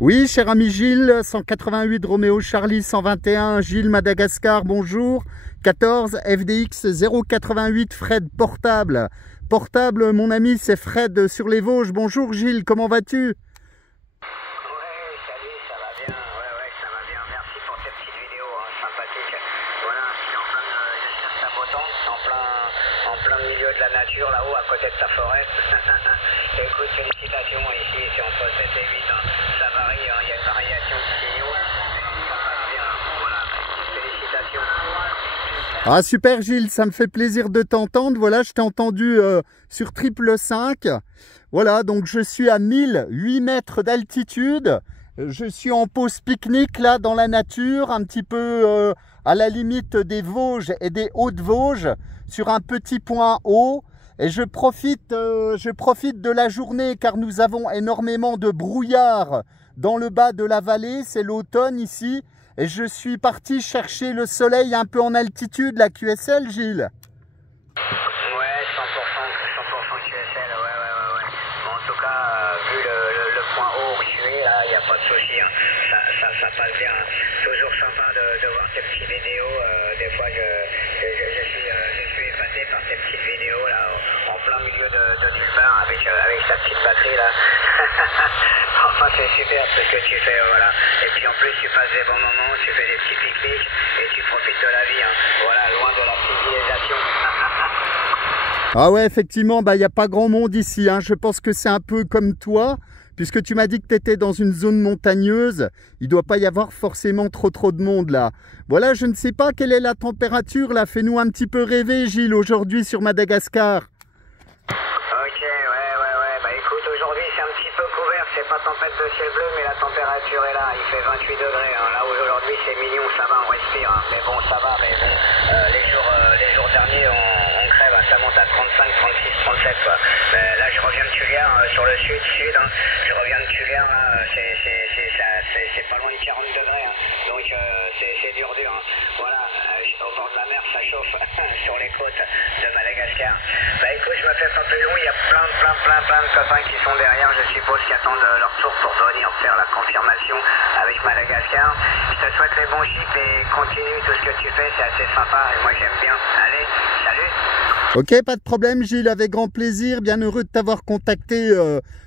Oui, cher ami Gilles, 188 Roméo Charlie 121, Gilles Madagascar, bonjour. 14 FDX 088 Fred portable. Portable, mon ami, c'est Fred sur les Vosges. Bonjour Gilles, comment vas-tu? De la nature là-haut à côté de ta forêt. Écoute, félicitations, ici c'est entre 7 et 8, hein. Ça varie, hein. Il y a une variation de signaux, ça passe bien, voilà, félicitations. Ah super Gilles, ça me fait plaisir de t'entendre. Voilà, je t'ai entendu sur 555. Voilà, donc je suis à 1008 mètres d'altitude. Je suis en pause pique-nique là dans la nature, un petit peu à la limite des Vosges et des Hauts-de-Vosges, sur un petit point haut. Et je profite de la journée car nous avons énormément de brouillard dans le bas de la vallée. C'est l'automne ici. Et je suis parti chercher le soleil un peu en altitude, la QSL, Gilles. Ouais, 100% QSL, ouais. Bon, en tout cas, vu le point haut où tu es, là, il n'y a pas de souci, hein. Ça passe bien. Toujours sympa de voir tes petites vidéos. Des fois, je suis épaté par tes petites vidéos, là, en plein milieu de nulle part, avec sa petite batterie, là. Enfin, c'est super ce que tu fais, voilà. Et puis en plus, tu passes des bons moments, tu fais des petits pique-niques et tu profites de la vie, hein. Voilà, loin de la civilisation. Ah ouais, effectivement, bah, y a pas grand monde ici, hein. Je pense que c'est un peu comme toi, puisque tu m'as dit que tu étais dans une zone montagneuse. Il doit pas y avoir forcément trop de monde là. Voilà, je ne sais pas quelle est la température là. Fais-nous un petit peu rêver, Gilles, aujourd'hui sur Madagascar. Ok, ouais. Bah écoute, aujourd'hui c'est un petit peu couvert, c'est pas tempête de ciel bleu, mais la température est là, il fait 28 degrés, hein. Là aujourd'hui c'est mignon, ça va, on respire, hein. Mais bon, ça va, mais bon, les jours derniers on crève, hein. Ça monte à 35, 36, 37, quoi. Là je reviens de Tulliard, sur le sud, hein. Je reviens de Tulliard, là, c'est pas loin de 40 degrés, hein. Donc c'est dur, hein. Voilà, au bord de la mer ça chauffe sur les côtes de Madagascar. Bah écoute, je me fais pas plus long, il y a plein de copains qui sont derrière, je suppose, qui attendent leur tour pour venir faire la confirmation avec Madagascar. Je te souhaite les bons chiffres et continue tout ce que tu fais, c'est assez sympa et moi j'aime bien. Allez, salut. Ok, pas de problème Gilles, avec grand plaisir, bien heureux de t'avoir contacté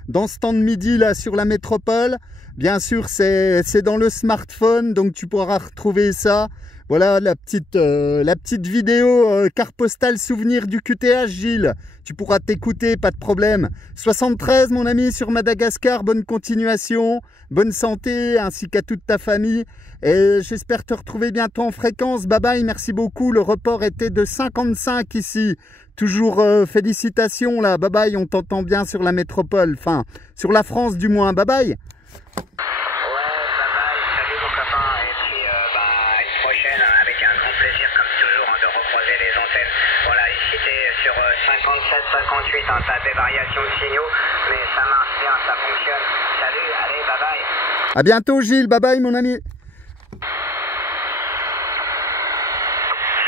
dans ce temps de midi là sur la métropole. Bien sûr, c'est dans le smartphone, donc tu pourras retrouver ça. Voilà la petite vidéo carte postale souvenir du QTH, Gilles. Tu pourras t'écouter, pas de problème. 73, mon ami, sur Madagascar. Bonne continuation, bonne santé, ainsi qu'à toute ta famille. Et j'espère te retrouver bientôt en fréquence. Bye bye, merci beaucoup. Le report était de 55 ici. Toujours félicitations là. Bye bye, on t'entend bien sur la métropole. Enfin, sur la France du moins. Bye bye. Avec un grand plaisir comme toujours, hein, de recroiser les antennes. Voilà, ici t'es sur 57-58, hein, t'as des variations de signaux, mais ça marche bien, ça fonctionne. Salut, allez, bye bye. À bientôt Gilles, bye bye mon ami.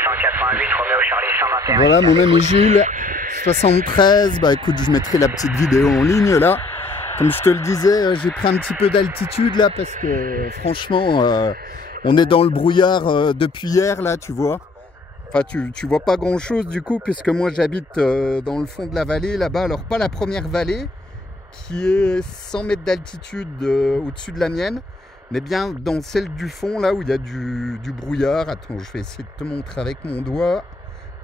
188 Roméo Charlie 121. Voilà mon ami Gilles, 73, bah écoute, je mettrai la petite vidéo en ligne là. Comme je te le disais, j'ai pris un petit peu d'altitude là parce que franchement... on est dans le brouillard depuis hier là, tu vois. Enfin, tu vois pas grand chose du coup, puisque moi j'habite dans le fond de la vallée là-bas. Alors pas la première vallée, qui est 100 mètres d'altitude au-dessus de la mienne, mais bien dans celle du fond là où il y a du brouillard. Attends, je vais essayer de te montrer avec mon doigt,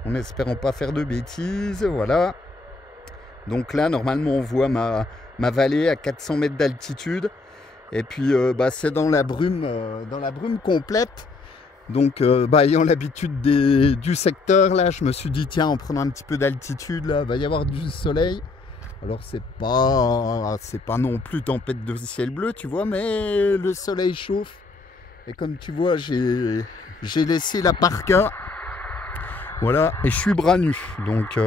en espérant pas faire de bêtises. Voilà. Donc là, normalement, on voit ma vallée à 400 mètres d'altitude. Et puis bah, c'est dans la brume complète. Donc bah, ayant l'habitude du secteur là, je me suis dit tiens, en prenant un petit peu d'altitude là, va y avoir du soleil. Alors c'est pas non plus tempête de ciel bleu, tu vois, mais le soleil chauffe. Et comme tu vois, j'ai laissé la parka. Voilà, et je suis bras nus. Donc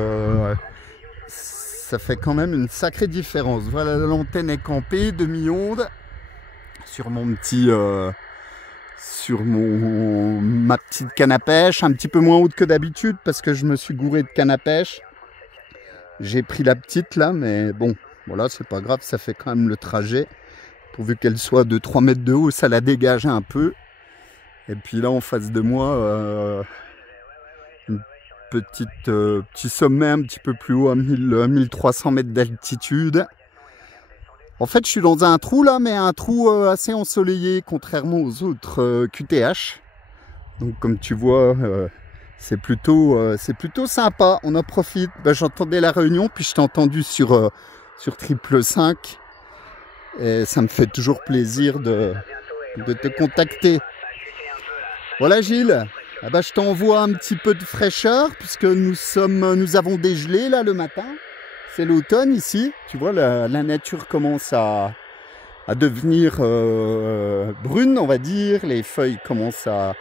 ça fait quand même une sacrée différence. Voilà, l'antenne est campée, demi-onde. Sur mon petit ma petite canne à pêche, un petit peu moins haute que d'habitude parce que je me suis gouré de canne à pêche. J'ai pris la petite là, mais bon, voilà, c'est pas grave, ça fait quand même le trajet pourvu qu'elle soit de 3 mètres de haut, ça la dégage un peu. Et puis là en face de moi, une petit sommet un petit peu plus haut, à 1300 mètres d'altitude. En fait, je suis dans un trou là, mais un trou assez ensoleillé, contrairement aux autres QTH. Donc comme tu vois, c'est plutôt sympa, on en profite. Ben, j'entendais la réunion, puis je t'ai entendu sur 555. Et ça me fait toujours plaisir de te contacter. Voilà Gilles, ah bah, je t'envoie un petit peu de fraîcheur puisque nous avons dégelé là le matin. C'est l'automne ici, tu vois la nature commence à devenir brune on va dire, les feuilles commencent à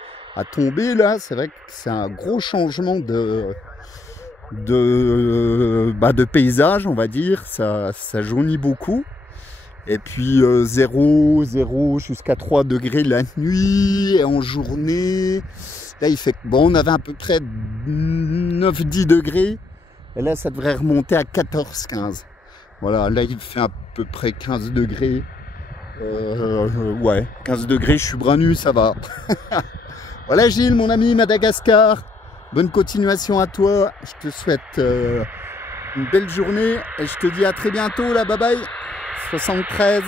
tomber là. C'est vrai que c'est un gros changement de paysage on va dire, ça jaunit beaucoup. Et puis 0 jusqu'à 3 degrés la nuit et en journée. Là il fait bon, on avait à peu près 9-10 degrés. Et là ça devrait remonter à 14-15. Voilà, là il fait à peu près 15 degrés. Ouais, 15 degrés, je suis bras nu, ça va. Voilà Gilles, mon ami Madagascar. Bonne continuation à toi. Je te souhaite une belle journée et je te dis à très bientôt là, bye bye. 73